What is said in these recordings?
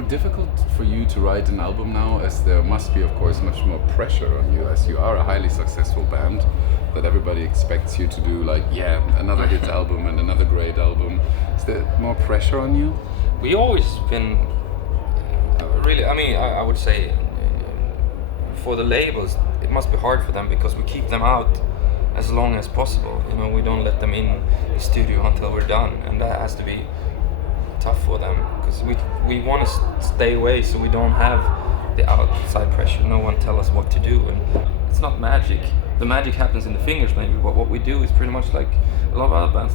more difficult for you to write an album now, as there must be, of course, much more pressure on you, as you are a highly successful band, that everybody expects you to do like, yeah, another hit album and another great album. Is there more pressure on you? We always been really, I mean, I would say for the labels, it must be hard for them because we keep them out as long as possible. You know, we don't let them in the studio until we're done, and that has to be tough for them because we want to stay away so we don't have the outside pressure. No one tell us what to do, and it's not magic. The magic happens in the fingers maybe, but what we do is pretty much like a lot of other bands.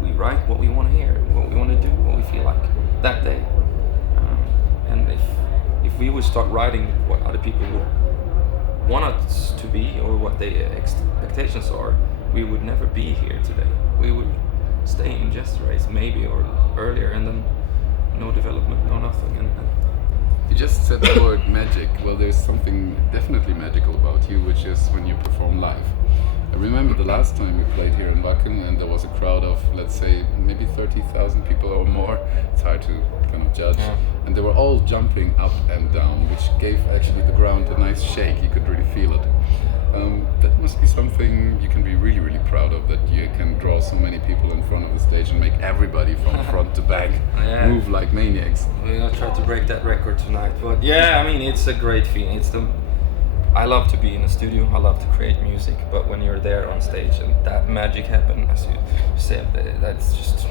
We write what we want to hear, what we want to do, what we feel like that day. And if we would start writing what other people would want us to be or what their expectations are, we would never be here today. We would stay in Just Race maybe or earlier, and then no development, no nothing. And you just said the word magic. Well, there's something definitely magical about you, which is when you perform live. I remember the last time we played here in Wacken, and there was a crowd of, let's say, maybe 30,000 people or more. It's hard to kind of judge. Yeah. And they were all jumping up and down, which gave actually the ground a nice shake. You could really feel it. That must be something you can be really, really proud of, that you can draw so many people in front of the stage and make everybody from front to back move like maniacs. We're gonna try to break that record tonight. But yeah, I mean, it's a great feeling. I love to be in the studio, I love to create music, but when you're there on stage and that magic happens, as you said, that's just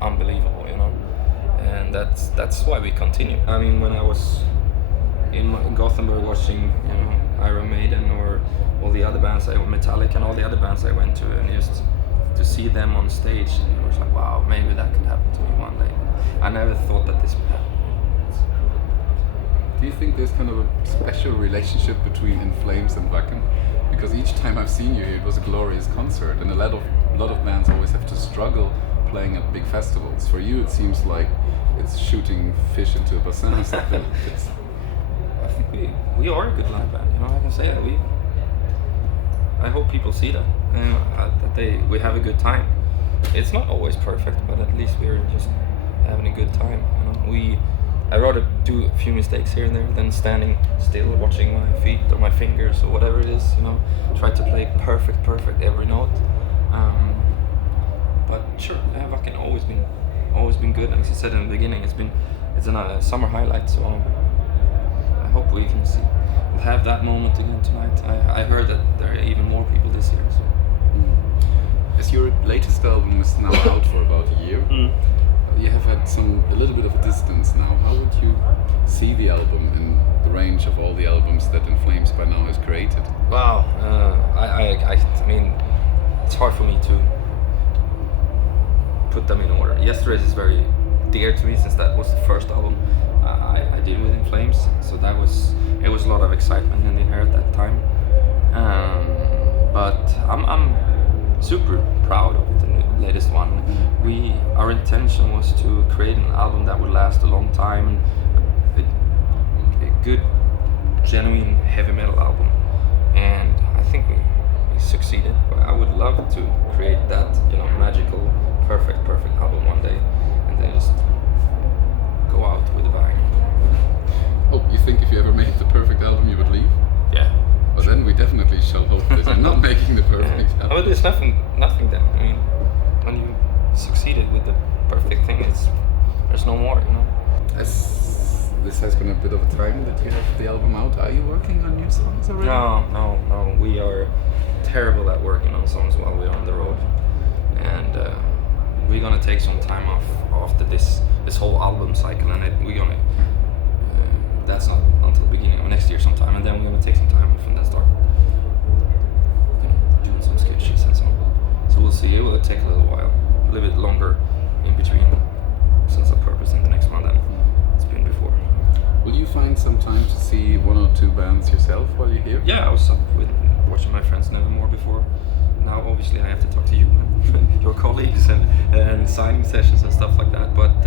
unbelievable, you know? And that's why we continue. I mean, when I was in Gothenburg watching, you know, Iron Maiden or all the other bands, Metallica and all the other bands I went to, and just to see them on stage, and it was like, wow, maybe that could happen to me one day. I never thought that this would happen. Do you think there's kind of a special relationship between In Flames and Wacken? Because each time I've seen you here, it was a glorious concert, and a lot of bands always have to struggle playing at big festivals. For you, it seems like it's shooting fish into a basin or something. I think we are a good live band. You know, I can say that. I hope people see that, that we have a good time. It's not always perfect, but at least we're just having a good time. You know, I'd rather do a few mistakes here and there than standing still watching my feet or my fingers or whatever it is, you know. Try to play perfect every note. But sure, Wacken always been good. And as I said in the beginning, it's a summer highlight, so I hope we can have that moment again tonight. I heard that there are even more people this year. So. As your latest album is now out for about a year, you have had a little bit of a distance now. How would you see the album in the range of all the albums that In Flames by now has created? Wow, I mean, it's hard for me to put them in order. Yesterday's is very dear to me since that was the first album I did with In Flames, so it was a lot of excitement in the air at that time. But I'm super proud of the latest one. Our intention was to create an album that would last a long time, and a good, genuine heavy metal album. And I think we succeeded. I would love to create that, you know, magical, perfect album one day, and then just go out with a bang. Oh, you think if you ever made the perfect album, you would leave? Yeah. Well, then we definitely shall hope that you're not making the perfect album. But there's nothing then. I mean, when you succeeded with the perfect thing, there's no more, you know. As this has been a bit of a time that you have the album out, are you working on new songs already? No. We are terrible at working on songs while we're on the road, and we're gonna take some time off after this whole album cycle, and we're gonna. That's not until the beginning of next year sometime, and then we're gonna take some time off and then start, you know, doing some sketches and so on. So we'll see. It will take a little while, a little bit longer in between Sense of Purpose and the next one than it's been before. Will you find some time to see one or two bands yourself while you're here? Yeah, I was up with watching my friends Nevermore before. Now obviously I have to talk to you and your colleagues and signing sessions and stuff like that. But